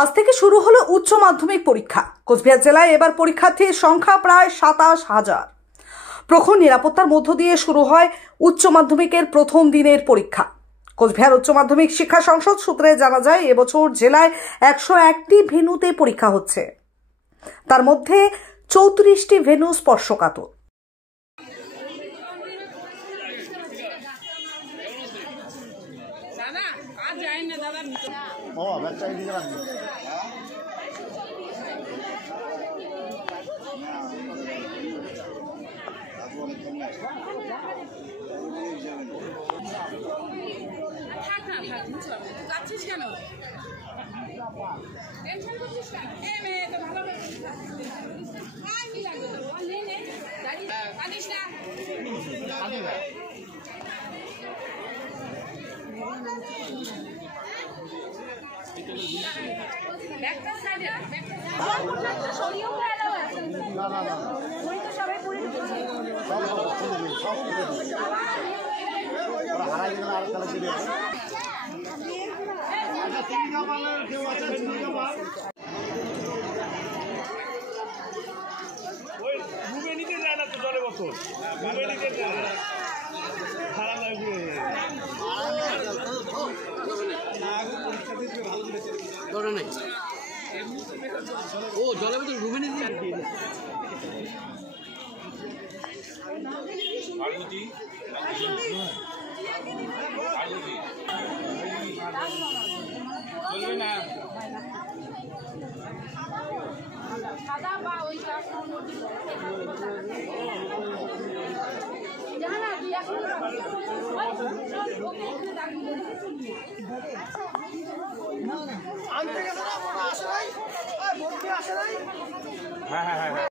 আজ থেকে শুরু হলো উচ্চ মাধ্যমিক পরীক্ষা। কোচবিহার জেলায় এবার পরীক্ষার্থীর সংখ্যা প্রায় ২৭,০০০। প্রখর নিরাপত্তার মধ্য দিয়ে শুরু হয় উচ্চ মাধ্যমিকের প্রথম দিনের পরীক্ষা। কোচবিহার উচ্চ মাধ্যমিক শিক্ষা সংসদ সূত্রে জানা যায়, এবছর জেলায় ১০১টি ভেন্যুতে পরীক্ষা হচ্ছে। তার মধ্যে ৩৪টি ভেন্যু স্পর্শকাতর। ও জলের বোতল রুমে নিয়ে চলবে না সাদা বা ওই আনতে গেছে না, আসে নাই, ভর্তি আসে নাই। হ্যাঁ।